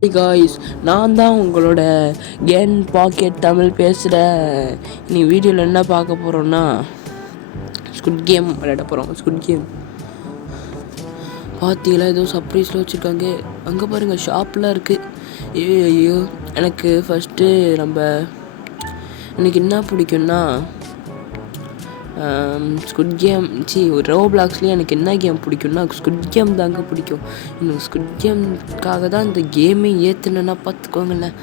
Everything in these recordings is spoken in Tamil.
Hey guys, நான் தான் உங்களோட கேன் பாக்கெட் தமிழ் பேசுகிறேன். நீ வீடியோவில் என்ன பார்க்க போகிறோன்னா ஸ்குட் கேம் விளையாட போகிறோம். ஸ்குட் கேம் பார்த்தீங்களா, ஏதோ சர்ப்ரைஸில் வச்சுருக்காங்க. அங்கே பாருங்கள், ஷாப்லாம் இருக்குது. ஐயோ எனக்கு ஃபஸ்ட்டு எனக்கு என்ன பிடிக்கும்னா ஸ்குட் கேம் ரோப்ளாக்ஸ்லேயே எனக்கு என்ன கேம் பிடிக்கும்னா ஸ்குட் கேம் தாங்க பிடிக்கும். எனக்கு ஸ்குட் கேம்காக தான் இந்த கேமே ஏற்றுனேன்னா பார்த்துக்கோங்களேன்.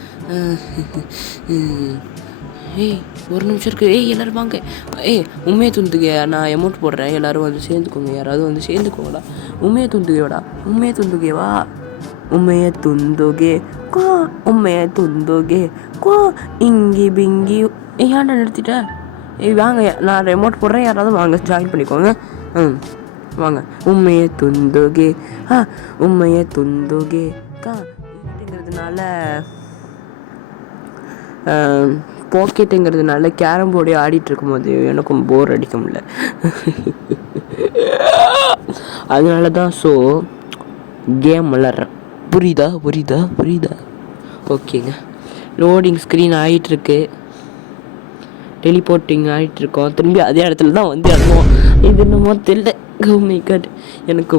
ஏய் ஒரு நிமிஷம் இருக்குது. எல்லோரும் வாங்க. உண்மையை துந்துக, நான் அமௌண்ட் போடுறேன், எல்லோரும் வந்து சேர்ந்துக்கோங்க. யாராவது வந்து சேர்ந்துக்கோங்களா? உண்மையை துந்துகேடா, உண்மையை துந்துகேவா, உண்மையை துந்துகே கோ, உண்மையை துந்துகே கோ, இங்கி பிங்கி. ஏன்டா நிறுத்திட்டேன்? வாங்க, நான் ரிமோட் போடுறேன், யாராவது வாங்க ஜாயின் பண்ணிக்கோங்க. வாங்க. உண்மையை துந்துகே உண்மையை துந்துகே அப்படிங்கிறதுனால பாக்கெட்டுங்கிறதுனால கேரம் போர்டே ஆடிட்டுருக்கும் போது எனக்கும் போர் அடிக்க முடியல. அதனால தான் கேம் விளாட்றேன். புரியுதா? ஓகேங்க. லோடிங் ஸ்க்ரீன் ஆகிட்டுருக்கு, டெலிபோர்ட்டிங் ஆகிட்டுருக்கோம். திரும்பி அதே இடத்துல தான் வந்து இறங்குவோம். இது என்னமோ தெரியல. கட் எனக்கு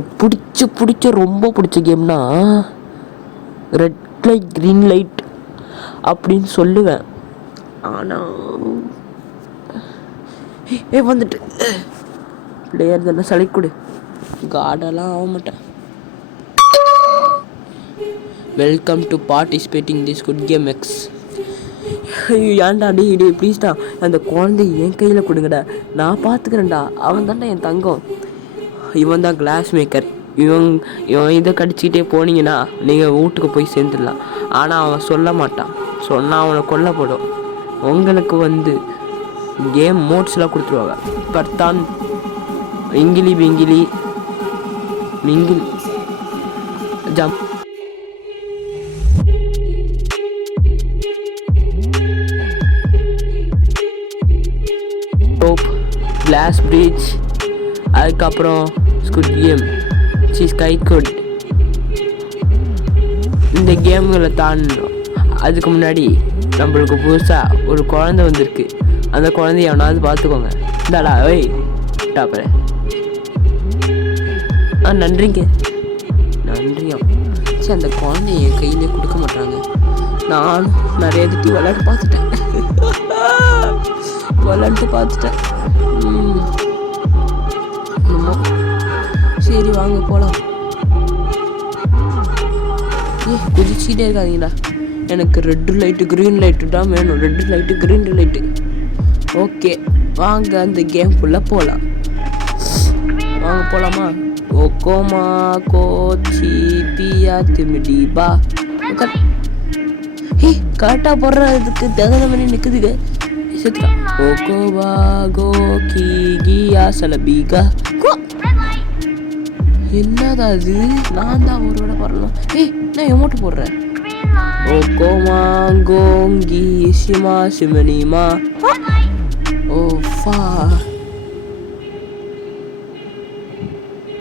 ரொம்ப பிடிச்ச கேம்னா ரெட் லைட் க்ரீன் லைட் அப்படின்னு சொல்லுவேன். ஆனால் வந்துட்டு பிளேயர் தானே, செலக்ட் கொடு. கார்டெல்லாம் ஆக மாட்டேன். Welcome to participating this good game X. ஏன்டா டே ப்ளீஸ்டா, அந்த குழந்தை என் கையில் கொடுங்கடா, நான் பார்த்துக்கிறேன்டா. அவன் தான்டா என் தங்கம். இவன் தான் கிளாஸ் மேக்கர். இவன் இதை கடிச்சிக்கிட்டே போனீங்கன்னா நீங்கள் வீட்டுக்கு போய் சேர்ந்துடலாம். ஆனால் அவன் சொல்ல மாட்டான். சொன்னால் அவனை கொல்லப்படும். உங்களுக்கு வந்து கேம் மோட்ஸ்லாம் கொடுத்துருவாங்க. பர்தான், இங்கிலி பிங்கிலி மிங்கில், ஜம்ப், கிளாஸ் பிரிட்ஜ், அதுக்கப்புறம் ஸ்குட் கேம், ஸ்கை கோட். இந்த கேம்களை தாண்டணும். அதுக்கு முன்னாடி நம்மளுக்கு புதுசாக ஒரு குழந்தை வந்திருக்கு. அந்த குழந்தைய எவனாவது பார்த்துக்கோங்க. இந்தாடா டாப்பர். நன்றியா. சரி, அந்த குழந்தைய என் கையிலே கொடுக்க மாட்டாங்க. நானும் நிறைய திட்டி விளையாட்டு பார்த்துட்டேன். சரி வாங்க போகலாம். குதிச்சுக்கிட்டே இருக்காதீங்கடா. எனக்கு ரெட்டு லைட்டு க்ரீன் லைட்டு தான் வேணும். Red light green light. Okay வாங்க, அந்த கேம்குள்ளே போகலாம். வாங்க போகலாமா? ஓகோமா கோச்சி பியா திமிடி பா. கரெக்டாக போடுறதுக்கு தகுந்த மாதிரி நிற்குதுங்க. ஓகோவா கோ கி கியா சலபிகா கோ. என்னதா அது? நான் தான் ஒரு விட வரணும். நான் எமோட்டு போடுறேன். ஓகோமா கோங்கி சிமா சிமனிமா. ஓ ஃபா.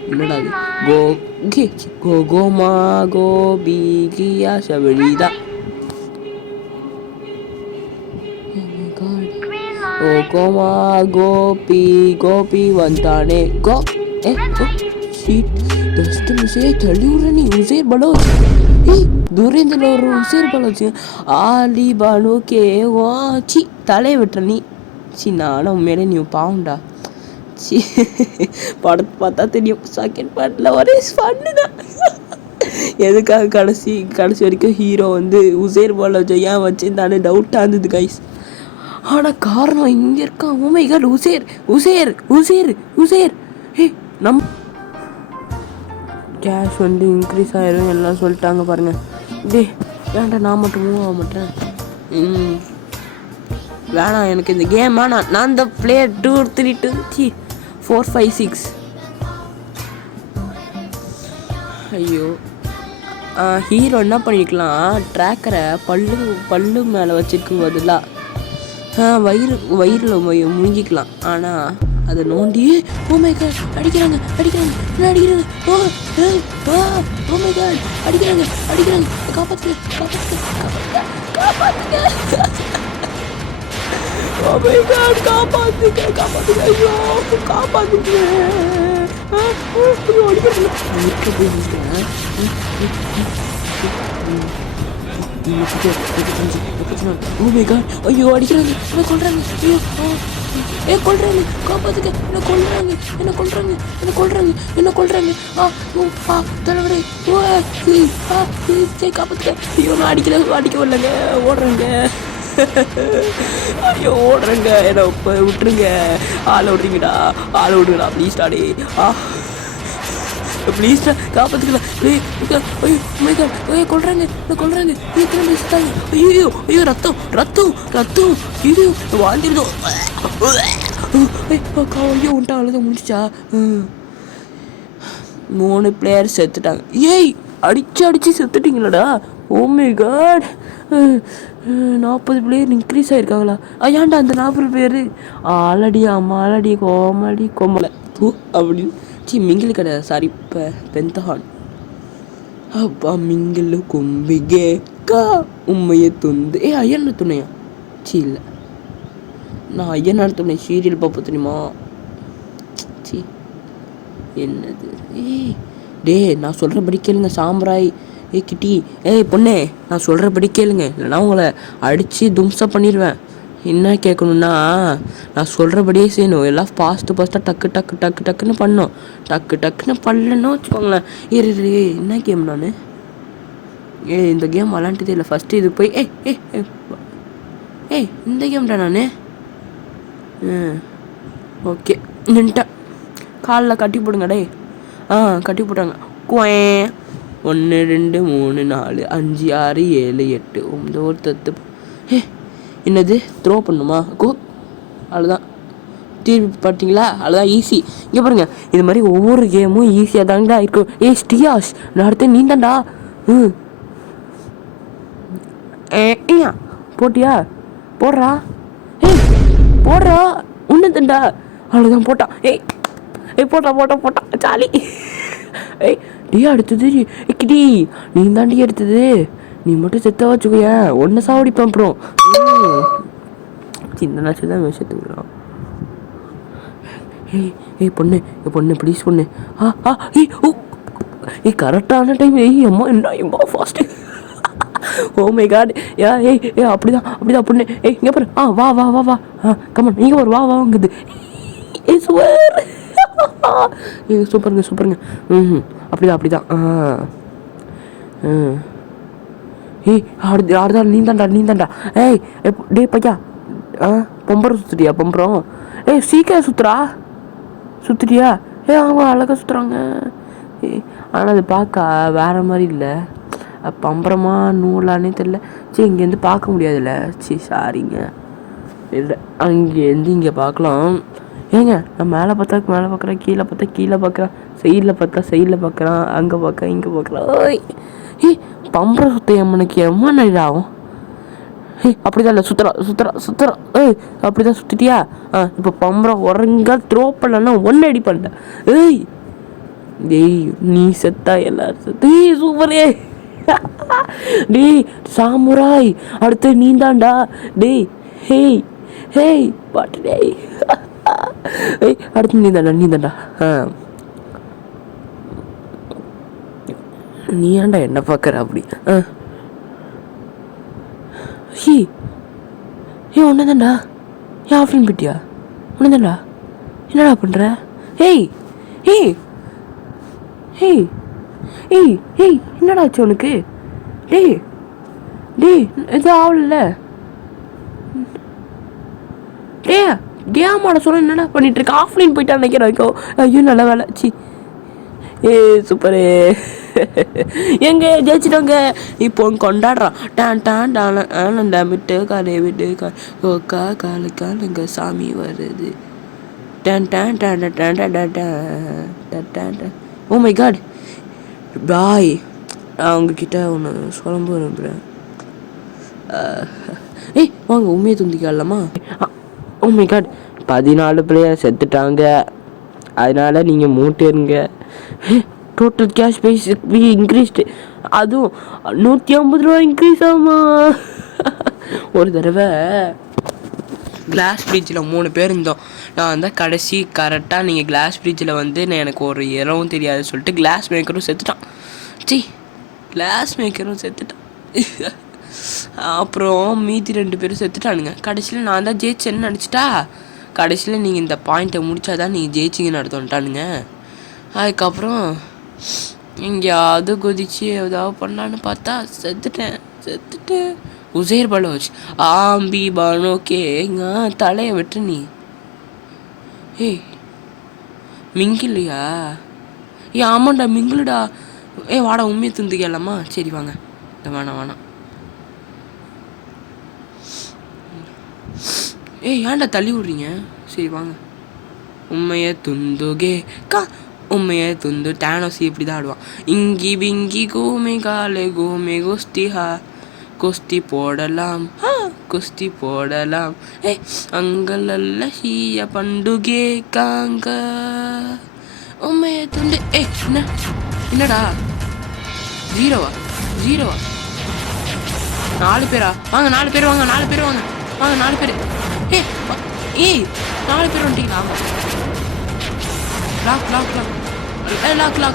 என்னடா அது? கோமா கோ பி கியா சபரிதா. கோமா கோபி வந்தானே கோ. தள்ளி விடுற நீ. உசேர் பலோச். துரேந்திர ஒரு உசேர் பலோச். ஆலி பானு கே வாச்சி தலையை விட்டுற நீ. நானும் உண்மையிலே நீ பாவுண்டா. படத்தை பார்த்தா தெரியும். செகண்ட் பார்ட்டில் ஒரே ஃபன்னு தான். எதுக்காக கடைசி வரைக்கும் ஹீரோ வந்து உசேர் பலோச்சை ஏன் வச்சுருந்தானே டவுட்டாக இருந்தது கைஸ். ஆனால் காரணம் இங்கே இருக்கான். ஓ மை காட், உசேர். நம் கேஷ் வந்து இன்க்ரீஸ் ஆயிரும் எல்லாம் சொல்லிட்டாங்க பாருங்கள். ஏன்டா நான் மட்டும் மூவ் ஆக மாட்டேன்? வேணாம் எனக்கு இந்த கேம் வேணாம். நான் இந்த பிளேயர் 2 3 2 4 5 6. ஐயோ, ஹீரோ என்ன பண்ணிக்கலாம், ட்ராக்கரை பல்லு மேலே வச்சுருக்கும் பதிலாக வயிறில் முழுங்கிக்கலாம். ஆனால் அதை நோண்டி ஓ மை காட் அடிக்கிறாங்க என்ன அடிக்கிறாங்க ஓ மை காட் அடிக்கிறாங்க காப்பாத்துங்க ஓ மை காட் காப்பாத்துங்க ஐயோ காப்பாத்துங்க ஓ மை காட் ஐயோ அடிக்கிறாங்க என்ன கொல்றாங்க ஐயோ கொல்றாங்க காப்பாத்துங்க என்ன கொல்றாங்க தலைவரே காப்பாத்துங்க ஐயோ நான் அடிக்க வரலங்க ஓடுறேங்க ஐயோ ஓடுறேங்க என்ன விட்டுருங்க ஆளை விடுங்கடா ப்ளீஸ் டாடி ப்ளீஸ் காப்பாத்துக்கலாம் கொல்றாங்க ஐயோ ரத்தம் ஐயோ வாழ்ந்துருந்தோம் ஐயோ உன்ட்டா அவ்வளோதான் முடிச்சா 3 பிளேயர் செத்துட்டாங்க ஏய் அடிச்சு செத்துட்டீங்களாடா oh my god 40 player increase ஆகிருக்காங்களா ஏன்டா அந்த 40 பேர் ஆலடி கோமடி கொம்மலை அப்படின்னு மிங்கில் கிடையாது சாரி பெந்தஹான் அப்பா மிங்கில் கும்பிகேக்கா உண்மையை துந்து ஐயனார் துணையா இல்லை நான் ஐயனார் துணை சீரியல் பார்ப்ப தெரியுமா என்னது நான் சொல்கிறபடி கேளுங்க சாம்ராய் கிட்டி பொண்ணே நான் சொல்கிறபடி கேளுங்க இல்லைனா உங்களை அடித்து தும்சா பண்ணிடுவேன் என்ன கேட்கணுன்னா நான் சொல்கிறபடியே செய்யணும் எல்லாம் ஃபாஸ்ட்டாக டக்குன்னு பண்ணணும் டக்குன்னு பண்ணலன்னு வச்சுக்கோங்களேன் என்ன கேம் நான் இந்த கேம் விளாண்டதே இல்லை ஃபஸ்ட்டு இது போய் இந்த கேம்டா நான் ஓகே நின்ட்டேன் காலில் கட்டி போடுங்க கட்டி போட்டாங்க 1 2 3 4 5 6 7 8 9 10 என்னது த்ரோ பண்ணுமா அவ்வளோதான் திருப்பி பார்த்தீங்களா அவ்வளோதான் ஈஸி இங்கே பாருங்கள் இது மாதிரி ஒவ்வொரு கேமும் ஈஸியாக தாங்கடா இருக்கும் ஸ்டியாஷ் நான் அடுத்து நீந்தாண்டா போட்டியா போடுறா உன்னதண்டா அவ்வளோதான் போட்டான் போட்டான் சாலி அடுத்தது கிட்டி நீ தாண்டி எடுத்தது நீ மட்டும் செத்த வச்சுக்கோயேன் ஒன்று சாவடிப்பேன் அப்புறம் சின்ன நாச்சு தான் விஷயத்துக்குறோம் பொண்ணு ப்ளீஸ் பொண்ணு கரெக்டான டைம் அம்மா ஃபாஸ்ட்டு ஓ மை காட் அப்படிதான் பொண்ணு இங்கே பாரு வா கம்மன் நீங்கள் ஒரு வாங்குது சூப்பருங்க அப்படிதான் ஆடுதான் நீந்தாண்டா பையா பொம்பரம் சுத்துட்டியா பொம்பரம் சீக்கிரம் சுத்துட்டியா அவங்க அழகாக சுற்றுறாங்க ஆனால் அது பார்க்க வேற மாதிரி இல்லை பம்பரமா நூலானே தெரியல இங்கேருந்து பார்க்க முடியாதுல்ல சாரிங்க இல்லை அங்கேருந்து இங்கே பார்க்கலாம் நான் மேலே பார்க்குறேன் கீழே பார்க்குறேன் சைடில் பார்க்குறான் அங்கே பார்க்குறேன் இங்கே பார்க்குறேன் பம்பரை சுத்த அம்மனுக்கு எம்மா நடி ஆகும் அப்படிதான் இல்லை சுத்துறா அப்படிதான் சுத்திட்டியா இப்போ பம்பரம் உரங்க த்ரோ பண்ணலன்னா ஒன்று அடி பண்ணிட்டேன் நீ செத்தா எல்லாரும் செத்து சூப்பரே சாமுராய் அடுத்து நீந்தாண்டா பாட்டு அடுத்து நீந்தாண்டா நீ ஏன்டா என்ன பார்க்குற அப்படி ஒன்றுதான்டா ஆஃப்லைன் போயிட்டியா ஒன்றுதான்டா என்னடா பண்ணுற என்னடா ஆச்சு உனக்கு எதுவும் ஆகல கேமாட சொல்ல என்னடா பண்ணிட்டு இருக்க ஆஃப்லைன் போயிட்டா நினைக்கிறேன் வைக்கோ ஐயோ நல்ல வேலை சூப்பரே எங்க ஜெயிச்சிட்டோங்க இப்போ கொண்டாடுறான் டான் ஆனண்டா விட்டு காலை விட்டு காலுங்க சாமி வருது ஓ மை காட் பாய் நான் உங்ககிட்ட ஒன்று சொல்ல விரும்புகிறேன் வாங்க உண்மையை துந்திக்கலாமா ஓ மை காட் 14 பிளேயர் செத்துட்டாங்க. அதனால் நீங்கள் மூட்டேருங்க. Total cash prize increased. அதுவும் 150 ரூபா இன்க்ரீஸ் ஆகுமா? ஒரு தடவை கிளாஸ் பிரிட்ஜில் 3 பேர் இருந்தோம். நான் வந்து கடைசி கரெக்டாக நீங்கள் கிளாஸ் பிரிட்ஜில் வந்து எனக்கு ஒரு இடமும் தெரியாது சொல்லிட்டு கிளாஸ் மேக்கரும் செத்துட்டான். கிளாஸ் மேக்கரும் செத்துட்டான். அப்புறம் மீதி 2 பேரும் செத்துட்டானுங்க. கடைசியில் நான் தான் ஜெயிச்சேன்னு நினச்சிட்டா, கடைசியில் நீங்கள் இந்த பாயிண்ட்டை முடித்தாதான் நீங்கள் ஜெயிச்சிங்கன்னு நடத்தோன்ட்டானுங்க. அதுக்கப்புறம் எங்கேயாவது குதிச்சு ஏதாவது பண்ணலான்னு பார்த்தா செத்துட்டேன். உசேர் பலோச் ஆம்பி பானோ கேங்க தலையை விட்டு நீ. ஏய் மிங்கிலியா? ஆமாண்டா மிங்கிலுடா. வாடா உண்மையை துந்துக்கலாமா? சரி வாங்க. வேணாம். ஏன்டா தள்ளி விட்றீங்க? சரி வாங்க. உண்மையை துந்துகே உண்மையை துண்டு. டேனோஸ் இப்படி தான் ஆடுவான். இங்கி பிங்கி கோமே காலே கோமே குஸ்தி போடலாம் அங்கல்ல சீய பண்டுகே காங்க உண்மையை துண்டு. என்னடா 0வா 4 பேரா? வாங்க 4 பேர் வாங்க 4 பேர். 4 பேர் வந்துட்டீங்களா?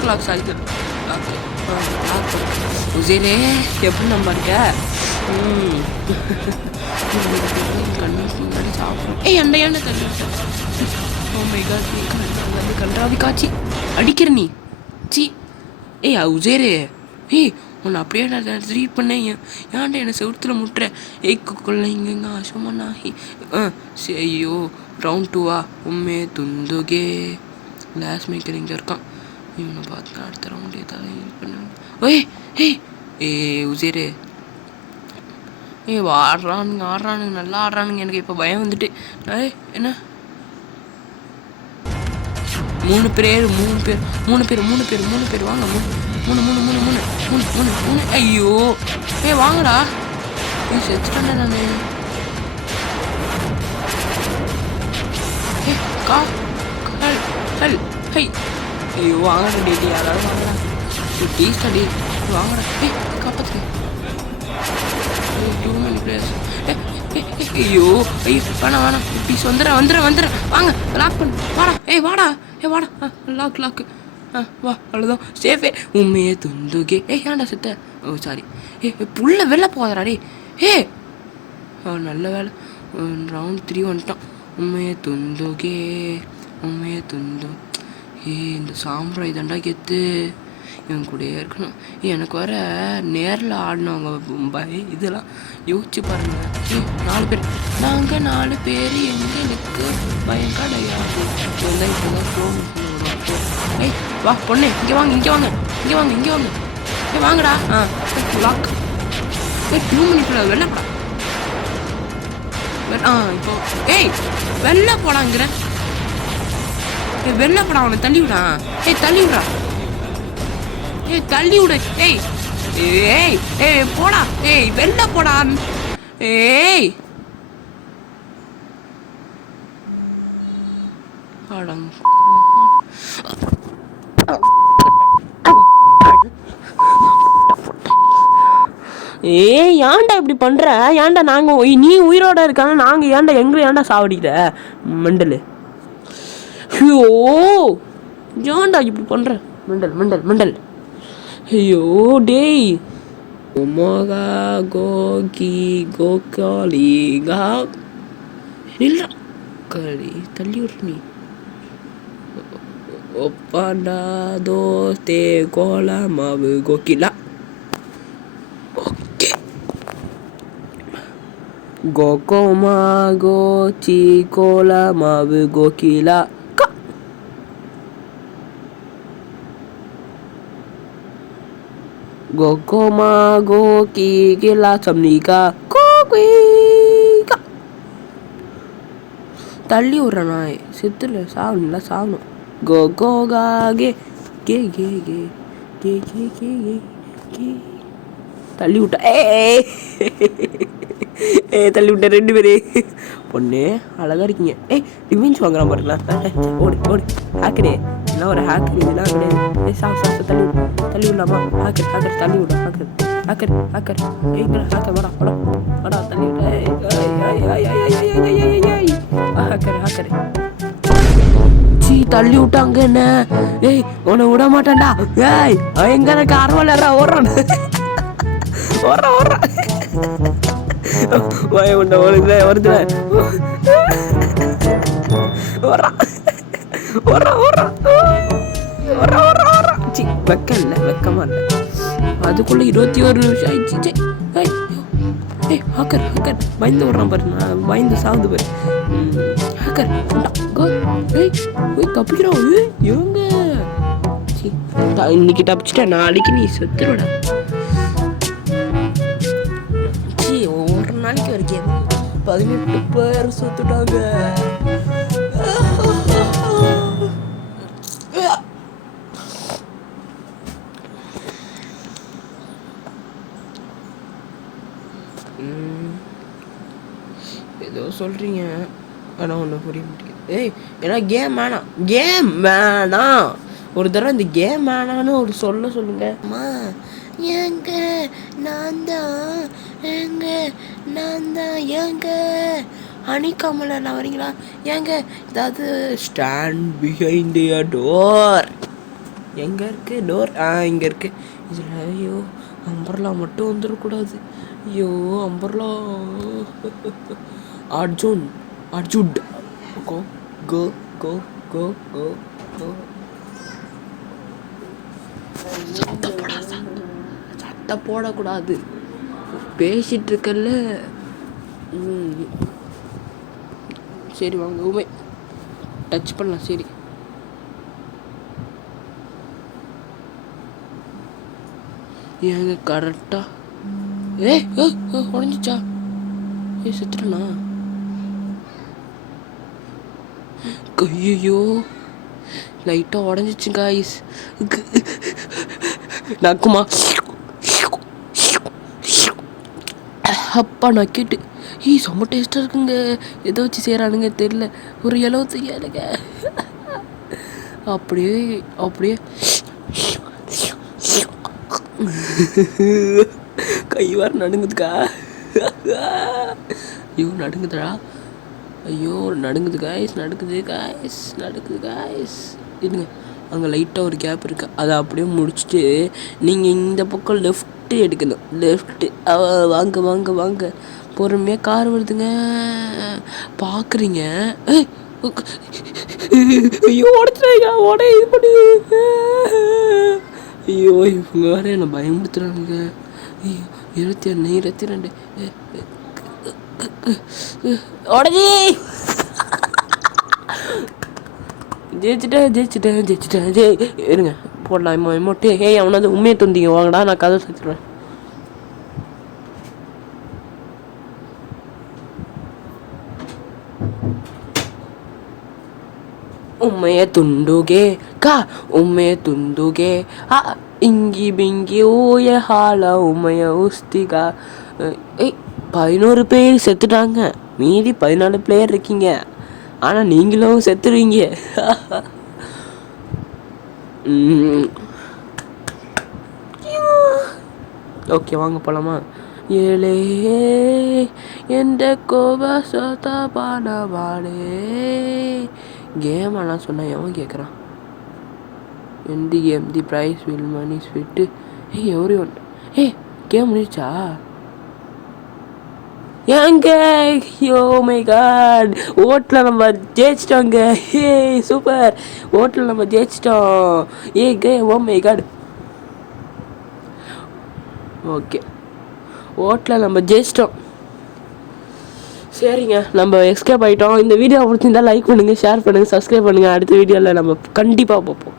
லாக் சாரி உசேரே எப்படி நம்ப இருக்க? முன்னாடி சாப்பிடும். எண்ணெய் தள்ளி கன்றாவி காட்சி அடிக்கிற நீ. உசேரே உன்னை அப்படியே நான் ட்ரீட் பண்ணேன். ஏன்டா என்னை செவுத்துல முட்டுற? கொள்ள இங்க ஆசமானாகி. ஐயோ ரவுண்ட் 2வா? உண்மையை துந்துகே. கிளாஸ் மேக்கர் இங்கே இருக்கான். இவனை பார்த்து அடுத்த ரவுண்டு ஏதாவது பண்ண. உசேரே ஆடுறானுங்க நல்லா ஆடுறானுங்க. எனக்கு இப்போ பயம் வந்துட்டு. என்ன 3 பேர் வாங்க. 3 ஐயோ வாங்கடா. செத்துட்டேன்டா நானு. ஐயோ வாங்கடா டேடி. யாராவது வாங்கடா. ப்ளீஸ் டே வாங்கடா. காப்பாத்துக்க. Too many players. ஐயோ வேணாம் ப்ளீஸ் வந்துடுறேன். வாங்க லாக் பண்ணு. வாடா லாக். வா அவ்வளோதான் சேஃபே. உண்மையே துந்துகே. ஏன்டா செத்த? சாரி. புள்ள வெளில போகாதடா டே. நல்ல வேலை ரவுண்ட் 3 வந்துட்டான். உண்மையே துந்துகே. இந்த சாம்ராய் தாண்டா கெத்து. இவன் கூடயே இருக்கணும். எனக்கு வர நேரில் ஆடினவங்க இதெல்லாம் யோசிச்சு பாருங்க. 4 பேர் நாங்கள் 4 பேர் எங்களுக்கு பயம் கிடையாது. இப்போதான் ஃபோன். வா பொண்ணு இங்கே வாங்க. வாங்கடா. லாக். 2 மினிட்ல வெளில இப்போ வெளில போடாங்கிறேன். வெளில போடா. அவனை தள்ளி விடா. தள்ளி விடு. போடா. வெளில போடா. ஏன்டா இப்படி பண்ற? ஏன்டா நீ உயிரோட இருக்காங்க, நாங்க ஏன்டா சாவடிக்கிற மெண்டலு? ஏன்டா இப்படி பண்ற? மெண்டல். ஐயோ டேய். ஒமோகா கோகி கோகாலிகா இல்ல களி தள்ளி விட்ற நீ. ஒப்பாண்டா தோஸ்தே கோலா மாவு கோகிலா. ஓகே கோகோமா கோச்சி கோலா மாவு Kokila. Gokoma goki gila samnika கோகிகா. தள்ளி விட்ற நாய். செத்துல சாகணும். கோகோகா கே கே கே கே கே கே கே கே தள்ளி விட்டா. தள்ளி விட்டேன் 2 பேரு. பொண்ணு அழகா இருக்கீங்க. ரிவெஞ்ச் வாங்குறான் பாருங்களா. ஓடு ஓடு ஹேக்கரே, இதெல்லாம் ஒரு ஹேக்கர், இதெல்லாம் கிடையாது. சாப்பிட்டு தள்ளி விடலாமா? ஹேக்கர் தள்ளி விட. ஹேக்கர் ஹேக்கர் வாடா தள்ளி விட. ஹேக்கர் தள்ளி விட்டாங்க என்ன. உன்னை விட மாட்டான்டா. எங்க எனக்கு அரவலா ஓடுறான். ஓடுறான் வருது. வெக்கமா இல்ல. அதுக்குள்ள 21 நிமிஷம் ஆயிடுச்சு. ஹேக்கர் பயந்து ஓடுறான் பாரு. நான் பயந்து சாவுது பாரு. ஹேக்கர் தப்பிக்கிறோம். இவங்க இன்னைக்கு தப்பிச்சிட்டா, நாளைக்கு நீ செத்துருடா. ஒரு நாளைக்கு வரைக்கும் 18 பேர் செத்துட்டாங்க. ஏதோ சொல்றீங்க, ஆனா ஒன்றும் புரிய மாட்டேங்குது. ஏன்னா கேம் வேணாம். ஒரு தடவை இந்த கேம் வேணான்னு ஒரு சொல்லுங்க. அம்மா ஏங்க நான் தான் ஏங்க அணிக்காமல வரீங்களா? ஏங்க ஏதாவது ஸ்டாண்ட் பிஹைண்ட் ய டோர். எங்க இருக்கு டோர்? இங்க இருக்கு. இதுல ஐயோ அம்பர்லா மட்டும் வந்துடக்கூடாது. ஐயோ அம்பர்லா. அர்ஜுன் கோ கோ கோ கோ கோ கோ. சட்டை போடக்கூடாது, பேசிட்டு இருக்கல. சரி வாங்க உமை டச் பண்ணலாம். சரி ஏங்க கரெக்டா உடஞ்சிச்சா? செத்துட்டா? ஐயோ லைட்டா உடஞ்சிச்சு காய்ஸ். நக்குமா அப்பா நக்கிட்டு. செம்ம டேஸ்ட்டாக இருக்குங்க. எதை வச்சு செய்கிறானுங்க தெரியல. ஒரு 75 அப்படியே கை வர நடுங்குதுக்கா. ஐயோ நடுங்குதுடா. ஐயோ நடுங்குது காய்ஸ். இருங்க, அங்கே லைட்டாக ஒரு கேப் இருக்குது. அதை அப்படியே முடிச்சுட்டு நீங்கள் இந்த பக்கம் லெஃப்ட்டு எடுக்கணும். லெஃப்ட்டு வாங்க பொறுமையாக கார் வருதுங்க. பார்க்குறீங்க. ஐயோ உடச்சுறாங்க. இது பண்ணி. ஐயோ இவங்க வேற என்னை பயமுடுத்துறாங்க. ஐயோ 21 22 உடஞ்சி ஜெயிச்சிட்டேன். இருங்க போடலாம் மொட்டே. அவனாவது உண்மையை தந்தீங்க வாங்கடா, நான் கதை சேர்த்துருவேன். உண்மையை துண்டுகே இங்கி பிங்கி ஊய ஹால உண்மைய உஸ்திகா. 11 பேர் செத்துட்டாங்க. மீதி 14 பிளேயர் இருக்கீங்க. ஆனால் நீங்களும் செத்துருவீங்க. ஓகே வாங்க போலாமா? ஏலே எந்த கோபசோதா பாடவாடே. கேம் ஆனால் சொன்னால் எவன் கேட்குறான்? எந்த game? The prize will money sweet. Every one. Game முடிச்சா? ஏங்க யோ மை காட், ஓட்டில் நம்ம ஜெயிச்சிட்டோங்க. சூப்பர், ஓட்டில் நம்ம ஜெயிச்சிட்டோம். ஓ மை காட். ஓகே, ஓட்டில் நம்ம ஜெயிச்சிட்டோம். சரிங்க, நம்ம எஸ்கேப் ஆகிட்டோம். இந்த வீடியோ பிடிச்சிருந்தா லைக் பண்ணுங்கள், ஷேர் பண்ணுங்கள், சப்ஸ்கிரைப் பண்ணுங்கள். அடுத்த வீடியோவில் நம்ம கண்டிப்பாக பார்ப்போம்.